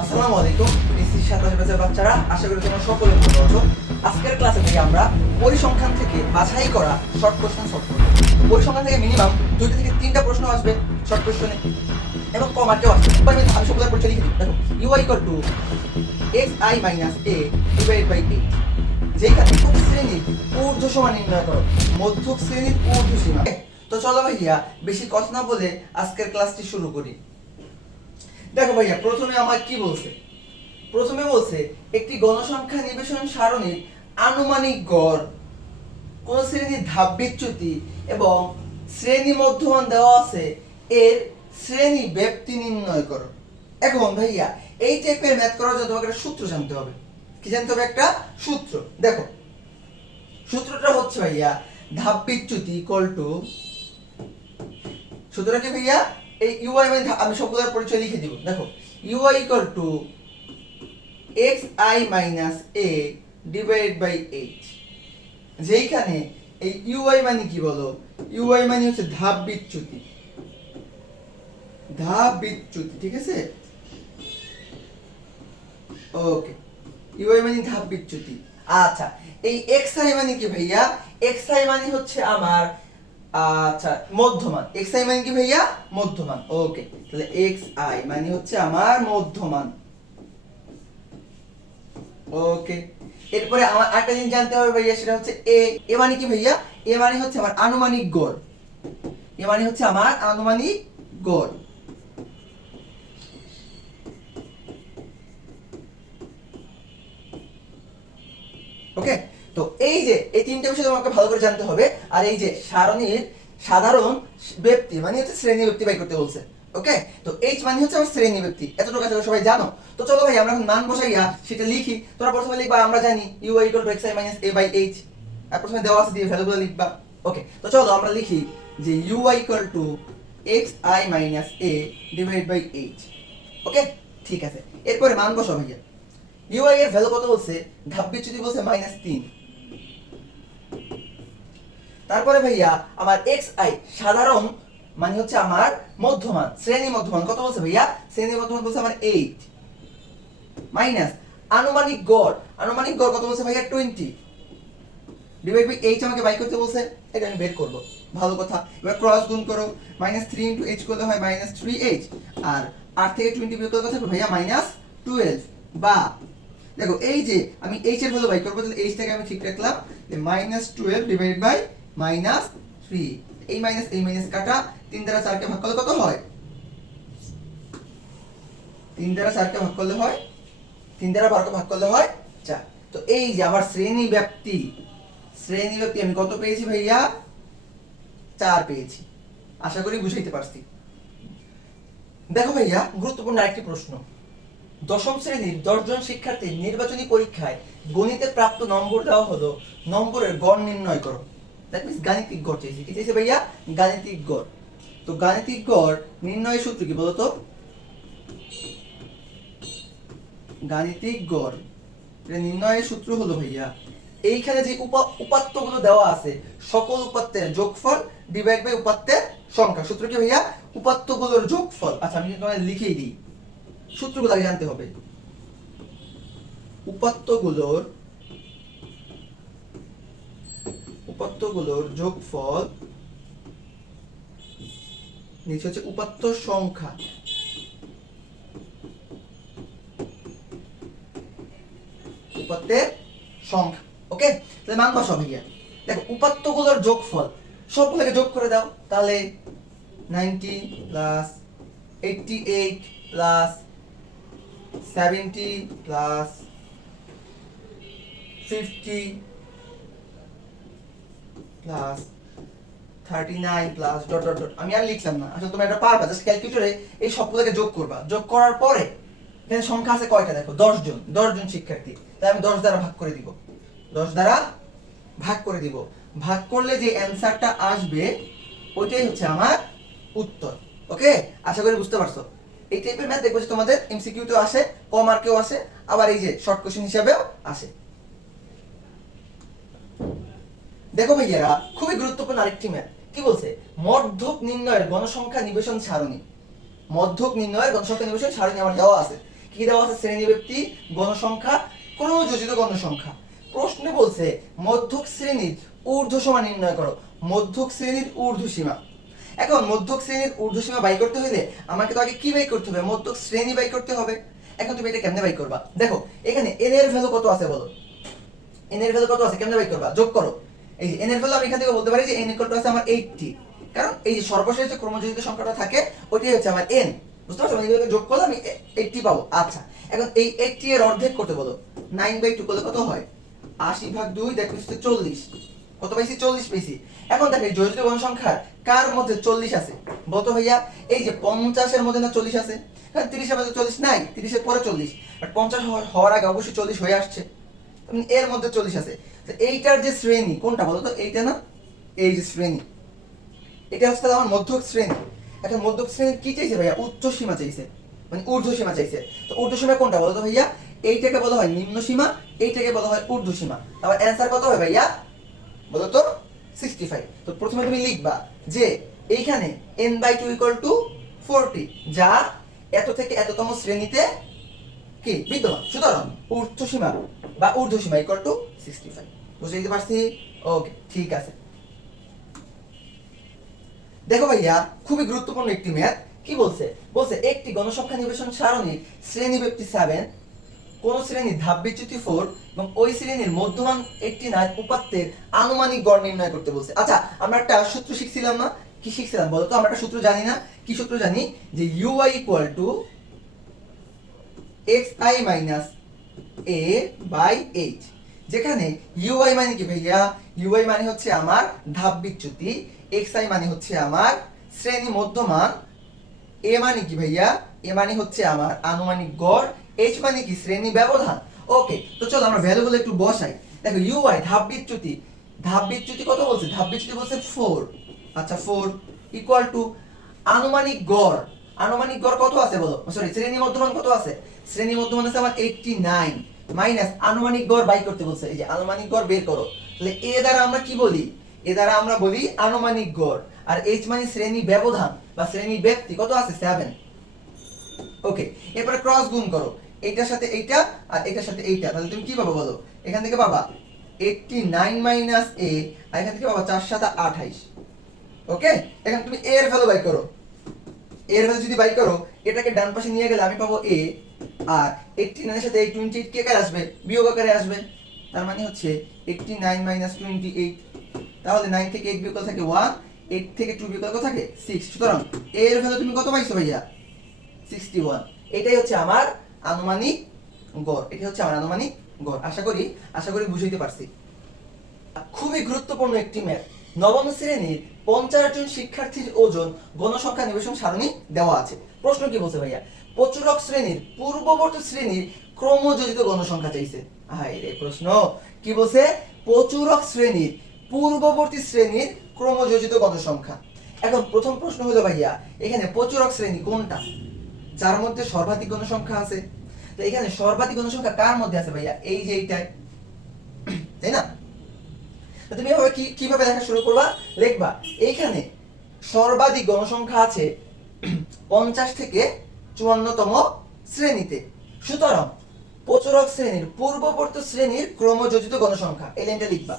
আসসালামু আলাইকুম নিশ্চিত 27 বছরের বাচ্চারা, আশা করি তোমরা সকলে ভালো আছো। আজকের ক্লাসে থেকে আমরা পরিসংখ্যান থেকে বাছাই করা শর্ট কোশ্চেন সলভ করব। পরিসংখ্যান থেকে মিনিমাম 2 থেকে 3টা প্রশ্ন আসবে শর্ট কোশ্চেনে, এবং কমার্কেও আসবে। আমি সবগুলোর পরিচয় লিখে দিই। দেখো, ui = xi - a divided by 8, যেখানে মধ্যক শ্রেণীর ঊর্ধ্ব সীমা নির্ণয় করো। মধ্যক শ্রেণীর ঊর্ধ্ব সীমা। তো চলো ভাইয়া, বেশি কথা না বলে আজকের ক্লাসটি শুরু করি। দেখো ভাইয়া, প্রথমে আমার কি বলছে? প্রথমে বলছে একটি গণসংখ্যা নিবেশন সারণীর আনুমানিক গড়, কোন শ্রেণীর ধাপ বিচ্যুতি এবং শ্রেণী মধ্যমান দেওয়া আছে, এর শ্রেণী ব্যাপ্তি নির্ণয় করো। এখন ভাইয়া, এই টাইপের ম্যাথ করার জন্য তোমাকে একটা সূত্র জানতে হবে। কি জানতে হবে? একটা সূত্র। দেখো, সূত্রটা হচ্ছে ভাইয়া ধাপ বিচ্যুতি ইকুয়াল টু, সূত্রটা কি ভাইয়া? এই ইউআই মানে আমি সবগুলোর পরিচয় লিখে দিব। দেখো, u i equal to xi - a divided by 8, যেইখানে এই ইউআই মানে কি বলো? ইউআই মানে হচ্ছে ধাপ বিচ্যুতি। ধাপ বিচ্যুতি, ঠিক আছে? ওকে, ইউআই মানে ধাপ বিচ্যুতি। আচ্ছা, এই xi মানে কি ভাইয়া? xi মানে হচ্ছে আমার আচ্ছা মধ্যমান। xi মানে কি ভাইয়া? মধ্যমান। ওকে, তাহলে xi মানে হচ্ছে আমার মধ্যমান। ওকে, এরপরে আমার একটা জিনিস জানতে হবে ভাইয়া, সেটা হচ্ছে এ মানে কি ভাইয়া? এ মানে হচ্ছে আমার আনুমানিক গড়। এ মানে হচ্ছে আমার আনুমানিক গড়। ওকে, তো এই যে এই তিনটা বিষয় তোমাকে ভালো করে জানতে হবে। আর এই যে সারণীর সাধারণ ব্যক্তি মানে হচ্ছে শ্রেণী ব্যক্তি বাই করতে বলছে। ওকে, তো এইচ মানে হচ্ছে আমার শ্রেণী ব্যক্তি। এতটুকু আছে সবাই জানো। তো চলো ভাই, আমরা এখন মান বসাইয়া সেটা লিখি। তোমরা প্রথমে লিখবা, আমরা জানি ui = xi - a / h। আর প্রথমে দেওয়া আছে দিয়ে ভ্যালুগুলো লিখবা। ওকে, তো চলো আমরা লিখি যে ui = xi - a divided by h। Okay, ঠিক আছে। এরপরে মান বসাও ভাইয়া। ui এর ভ্যালু কত বলছে? ধাপ বিচ্যুতি বলছে -3। তারপরে ভাইয়া আমার xi সাধারণ মানে হচ্ছে আমার মধ্যমান, শ্রেণী মধ্যমান কত বলছে ভাইয়া? শ্রেণী মধ্যমান বলছে আমার 8 মাইনাস আনুমানিক গড়। আনুমানিক গড় কত বলছে ভাইয়া? 20 ডিভাইড বাই h আমাকে বাই করতে বলছে। এটা আমি বের করব। ভালো কথা। এবার ক্রস গুণ করো। -3 * h করলে হয় -3h, আর 8 থেকে 20 বিয়োগ করলে কত হবে ভাইয়া? -12। বা দেখো, এই যে আমি h এর ভ্যালু বাই করব, তাহলে h টাকে আমি ঠিক রাখলাম যে -12 ডিভাইডেড বাই -3। এই মাইনাস কাটা, 3 দ্বারা 4 কে ভাগ করলে কত হয়? 3 দ্বারা 4 কে ভাগ করলে হয় 3 দ্বারা 12 কে ভাগ করলে হয় 4। তো এই যে আমার শ্রেণী ব্যাপ্তি আমি কত পেয়েছি ভাইয়া? 4 পেয়েছি। আশা করি বুঝাইতে পারছি। দেখো ভাইয়া, গুরুত্বপূর্ণ আরেকটি প্রশ্ন। দশম শ্রেণীর 10 জন শিক্ষার্থীর নির্বাচনী পরীক্ষায় গণিতে প্রাপ্ত নম্বর দেওয়া হলো, নম্বরের গড় নির্ণয় করো। দ্যাট মিন্স গাণিতিক গড় চাইছি। কি চাইছে ভাইয়া? গাণিতিক গড়। তো গাণিতিক গড় নির্ণয়ের সূত্র কি বলতো? গাণিতিক গড় এটা নির্ণয়ের সূত্র হলো ভাইয়া, এইখানে যে উপাত্তগুলো দেওয়া আছে, সকল উপাত্তের যোগফল ডিভাইড বাই উপাত্তের সংখ্যা। সূত্র কি ভাইয়া? উপাত্তগুলোর যোগফল। আচ্ছা, আমি তোমাদের লিখেই দিই, সূত্রগুলো আগে জানতে হবে। উপাত্তগুলোর যোগফল, নিচে হচ্ছে উপাত্ত সংখ্যা। উপাত্তের সংখ্যা। ওকে, তাহলে মান বসাও ভাইয়া। দেখো, উপাত্তগুলোর যোগফল সবগুলোকে যোগ করে দাও। তাহলে 90 plus 88 plus 70 plus 50 plus 39 plus dot dot dot. আমি আর লিখলাম না, আসলে তোমরা এটা পারবা। জাস্ট ক্যালকুলেটরে এই সবগুলোকে যোগ করবা। যোগ করার পরে এখানে সংখ্যা আছে কয়টা? দেখো, 10 জন শিক্ষার্থী। তাই আমি 10 দ্বারা ভাগ করে দিব। 10 দ্বারা ভাগ করে দিব। ভাগ করলে যে অ্যানসারটা আসবে ওইটাই হচ্ছে আমার উত্তর। ওকে, আশা করি বুঝতে পারছো। এই টাইপের ম্যাথ দেখবো তোমাদের এমসিকিউ তেও আসে, ক মার্কেও আসে, আবার এই যে শর্ট কোশ্চেন হিসাবেও আসে। দেখো ভাইয়ারা, খুবই গুরুত্বপূর্ণ আরেকটি ম্যাথ। কি বলছে? মধ্যক নির্ণয়ের গণসংখ্যা নিবেশন সারণী। মধ্যক নির্ণয়ের গণসংখ্যা নিবেশন সারণী আমার দেওয়া আছে। কি দেওয়া আছে? শ্রেণীব্যক্তি, গণসংখ্যা, ক্রমযোজিত গণসংখ্যা। প্রশ্নে বলছে মধ্যক শ্রেণীর ঊর্ধ্বসীমা নির্ণয় করো। মধ্যক শ্রেণীর ঊর্ধ্বসীমা। এখন মধ্যক শ্রেণীর ঊর্ধ্বসীমা বাই করতে হলে আমাকে তো আগে কি বাই করতে হবে? মধ্যক শ্রেণী বাই করতে হবে। এখন তুমি এটা কেমনে বাই করবা? দেখো এখানে n এর ভ্যালু কত আছে বলো। n এর ভ্যালু কত আছে? কেমনে বাই করবা? যোগ করো। এই যে n এর ভ্যালু আমি এখান থেকে বলতে পারি যে n ইকুয়াল টু আছে আমার 80, কারণ এই যে সর্বশেষ যে ক্রমযোজিত সংখ্যাটা থাকে ওইটাই হচ্ছে আমার n। বুঝতে পারছো? এগুলোকে যোগ করলে আমি 80 পাবো। আচ্ছা, এখন এই 80 এর অর্ধেক করতে বলো। 9/2 করলে কত হয়? 80/2 দেখো 40। কত পাইছি? 40 পেয়েছি। এখন দেখো এই যোজিত গণসংখ্যার কার মধ্যে 40 আছে? বলতো ভাইয়া এই যে 50 এর মধ্যে না 40 আছে? হ্যাঁ, 30 এর মধ্যে 40 নাই, 30 এর পরে 40, বাট 50 হওয়ার আগে অবশ্যই 40 হয়ে আসছে। এর মধ্যে 40 আছে। তো এইটার যে শ্রেণী কোনটা বলো তো? এইটা না? এই যে শ্রেণী, এটা হচ্ছে আমার মধ্যক শ্রেণী। এখন মধ্যক শ্রেণীর কি চাইছে ভাইয়া? উচ্চ সীমা চাইছে, মানে ঊর্ধ্ব সীমা চাইছে। তো ঊর্ধ্ব সীমা কোনটা বলো তো ভাইয়া? এইটাকে বলা হয় নিম্ন সীমা, এইটাকে বলা হয় ঊর্ধ্ব সীমা। তারপর অ্যানসার কত হবে ভাইয়া বলো তো? 65। তো প্রথমে তুমি লিখবা যে এইখানে n/2 = 40, যা এত থেকে এততম শ্রেণীতে কি বিদ্যমান। সুতরাং ঊর্ধ্ব সীমা বা ঊর্ধ্ব সীমা = 65। বুঝতে দিতে পারছি? ওকে, ঠিক আছে। দেখো ভাইয়া খুবই গুরুত্বপূর্ণ একটি ম্যাথ। কি বলছে? বলছে একটি গণসংখ্যা নিবেশন সারণীর শ্রেণীব্যক্তি 7, কোন শ্রেণীর ধাপ বিচ্যুতি 4 এবং ওই শ্রেণীর মধ্যমান 89 উপাত্তের আনুমানিক গড় নির্ণয় করতে বলছে। আচ্ছা, আমরা একটা সূত্র শিখছিলাম না? কি শিখছিলাম বলো তো? আমরা একটা সূত্র জানি না? কি সূত্র জানি? যে uy = xi - a/h, যেখানে uy মানে কি ভাইয়া? uy মানে হচ্ছে আমার ধাপ বিচ্যুতি, xi মানে হচ্ছে আমার শ্রেণী মধ্যমান, a মানে কি ভাইয়া? a মানে হচ্ছে আমার আনুমানিক গড়, h মানে কি? শ্রেণী ব্যবধান। ওকে, তো চলো আমরা ভ্যালুগুলো একটু বসাই। দেখো uy ধাপ বিচ্যুতি, ধাপ বিচ্যুতি কত বলছে? ধাপ বিচ্যুতি বলছে 4। আচ্ছা, 4 ইকুয়াল টু আনুমানিক গড়। আনুমানিক গড় কত আছে বলো? সরি, শ্রেণী মধ্যমান কত আছে? শ্রেণী মধ্যমান আছে আমার 89 মাইনাস আনুমানিক গড় বাই করতে বলছে। এই যে আনুমানিক গড় বের করো। তাহলে এ দ্বারা আমরা কি বলি? এ দ্বারা আমরা বলি আনুমানিক গড়। আর h মানে শ্রেণী ব্যবধান বা শ্রেণী ব্যক্তি, কত আছে? 7। ওকে, এরপরে ক্রস গুণ করো এইটার সাথে এইটা আর এটার সাথে এইটা। তাহলে তুমি কি পাবো বলো? এখান থেকে পাবা 89 - a, আর এখান থেকে পাবা 4 × 7 = 28। ওকে, এখন তুমি a এর ভ্যালু বাই করো। a এর ভ্যালু যদি বাই করো, এটাকে ডান পাশে নিয়ে গেলে আমি পাবো a, আর 89 এর সাথে এই 28 কি আকারে আসবে? বিয়োগ আকারে আসবে। তার মানে হচ্ছে 89 - 28। তাহলে 9 থেকে 8 বিয়োগ করলে থাকে 1, 8 থেকে 2 বিয়োগ করলে কত থাকে? 6। সুতরাং a এর ভ্যালু তুমি কত পাইছো ভাইয়া? 61। এটাই হচ্ছে আমার আনুমানিক গড়। এটা হচ্ছে আমার আনুমানিক গড়। আশা করি বুঝাইতে পারছি। খুবই গুরুত্বপূর্ণ একটি ম্যাথ। নবম শ্রেণীর 50 জন শিক্ষার্থীর ওজন গণসংখ্যা নিবেশন সারণী দেওয়া আছে। প্রশ্ন কি বলছে ভাইয়া? প্রচুরক শ্রেণীর পূর্ববর্তী শ্রেণীর ক্রমযোজিত গণসংখ্যা চাইছে। হাই রে, প্রশ্ন কি বলছে? প্রচুরক শ্রেণীর পূর্ববর্তী শ্রেণীর ক্রমযোজিত গণসংখ্যা। এখন প্রথম প্রশ্ন হলো ভাইয়া এখানে প্রচুরক শ্রেণী কোনটা? যার মধ্যে সর্বাধিক গণসংখ্যা আছে। তো এখানে সর্বাধিক গণসংখ্যা কার মধ্যে আছে ভাইয়া? এই যে এইটাই, তাই না? তুমি এভাবে কিভাবে দেখা শুরু করবা? লিখবা এইখানে সর্বাধিক গণসংখ্যা আছে 50 থেকে 54তম শ্রেণীতে। সুতরাং প্রচুরক শ্রেণীর পূর্ববর্তী শ্রেণীর ক্রমযোজিত গণসংখ্যা, এই লাইনটা লিখবা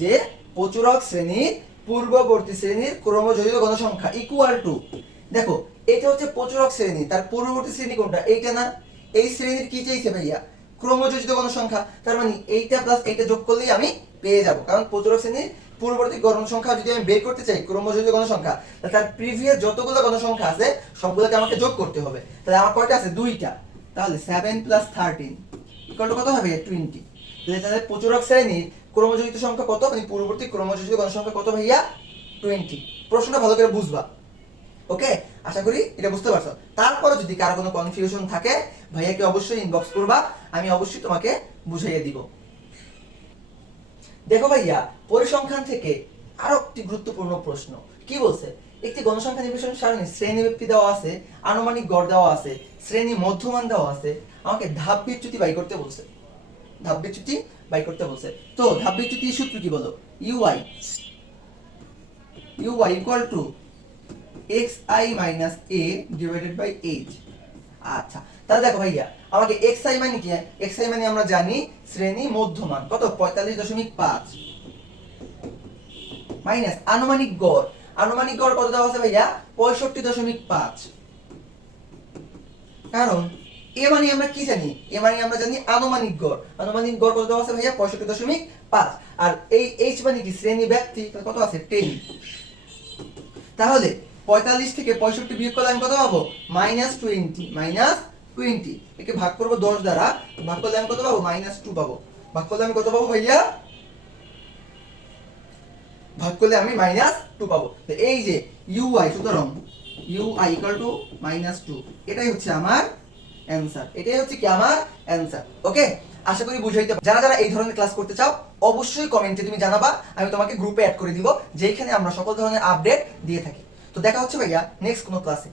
যে প্রচুরক শ্রেণীর পূর্ববর্তী শ্রেণীর ক্রমযোজিত গণসংখ্যা ইকুয়াল টু, দেখো এটা হচ্ছে প্রচুরক শ্রেণী, তার পূর্ববর্তী শ্রেণী কোনটা? এইটা না? এই শ্রেণীর কি চাইছে ভাইয়া? ক্রমযোজিত গণসংখ্যা। তার মানে এইটা প্লাস এইটা যোগ করলেই আমি পেয়ে যাব, কারণ প্রচুরক শ্রেণীর পূর্ববর্তী গণসংখ্যা যদি আমি বের করতে চাই ক্রমযোজিত গণসংখ্যা, তার প্রিভিয়াস যতগুলো গণসংখ্যা আছে সবগুলোকে আমাকে যোগ করতে হবে। তাহলে আমার কয়টা আছে? 2টা। তাহলে 7 + 13 ইকুয়াল টু কত হবে? 20। তাহলে প্রচুরক শ্রেণীর ক্রমযোজিত সংখ্যা কত? মানে পূর্ববর্তী ক্রমযোজিত গণসংখ্যা কত ভাইয়া? 20। প্রশ্নটা ভালো করে বুঝবা। ওকে, আশা করি এটা বুঝতে পারছো। তারপরে যদি কারো কোনো কনফিউশন থাকে ভাইয়াকে অবশ্যই ইনবক্স করবা, আমি অবশ্যই তোমাকে বুঝিয়ে দিব। দেখো ভাইয়া পরিসংখ্যান থেকে আরো একটি গুরুত্বপূর্ণ প্রশ্ন। কি বলছে? একটি গণসংখ্যা নিবেশন সারণী শ্রেণীব্যক্তি দেওয়া আছে, আনুমানিক গড় দেওয়া আছে, শ্রেণী মধ্যমান দেওয়া আছে, আমাকে ধাপ বিচ্যুতি বাই করতে বলছে। ধাপ বিচ্যুতি বাই করতে বলছে। তো ধাপ বিচ্যুতির সূত্র কি বলো? uy = xi - a/h। আচ্ছা, তাহলে দেখো ভাইয়া আমাকে xi মানে কি? xi মানে আমরা জানি শ্রেণী মধ্যমান কত 45.5 মাইনাস আনুমানিক গড়। আনুমানিক গড় কত দেওয়া আছে ভাইয়া? 65.5। কারণ এ মানে আমরা কি জানি? এ মানে আমরা জানি আনুমানিক গড়। আনুমানিক গড় কত দেওয়া আছে ভাইয়া? 65.5। আর এই h মানে কি? শ্রেণী ব্যাপ্তি, তাহলে কত আছে? 10। তাহলে 45 থেকে 65 বিয়োগ করলে আমি কত পাবো? -20। -20 একে ভাগ করব 10 দ্বারা, ভাগ করলে আমি কত পাবো? -2 পাবো। ভাগ করলে আমি কত পাবো ভাইয়া? ভাগ করলে আমি -2 পাবো। তো এই যে ui, সুতরাং ui = -2, এটাই হচ্ছে আমার অ্যানসার। এটাই হচ্ছে কি আমার অ্যানসার। ওকে, আশা করি বুঝাইতে। যারা যারা এই ধরনের ক্লাস করতে চাও অবশ্যই কমেন্টে তুমি জানাবা, আমি তোমাকে গ্রুপে অ্যাড করে দিব, যেখানে আমরা সকল ধরনের আপডেট দিয়ে থাকি। তো দেখা হচ্ছে ভাইয়া নেক্সট কোনো ক্লাসে।